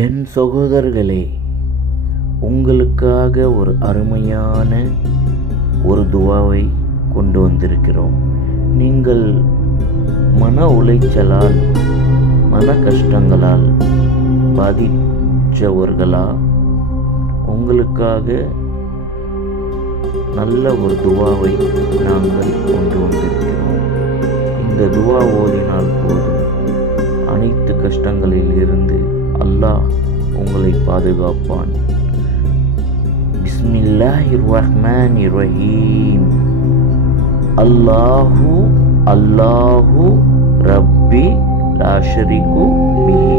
என் சகோதரர்களே, உங்களுக்காக ஒரு அருமையான ஒரு துவாவை கொண்டு வந்திருக்கிறோம். நீங்கள் மன உளைச்சலால், மன கஷ்டங்களால் பாதித்தவர்களா? உங்களுக்காக நல்ல ஒரு துவாவை நாங்கள் கொண்டு வந்திருக்கிறோம். இந்த துவா ஓதினால் போதும், அனைத்து கஷ்டங்களில் இருந்து அல்லாஹ் உங்களை பாதுகாப்பான். பிஸ்மில்லாஹிர் ரஹ்மானிர் ரஹீம். அல்லாஹு அல்லாஹு ரப்பி லா ஷரீக்கு பிஹி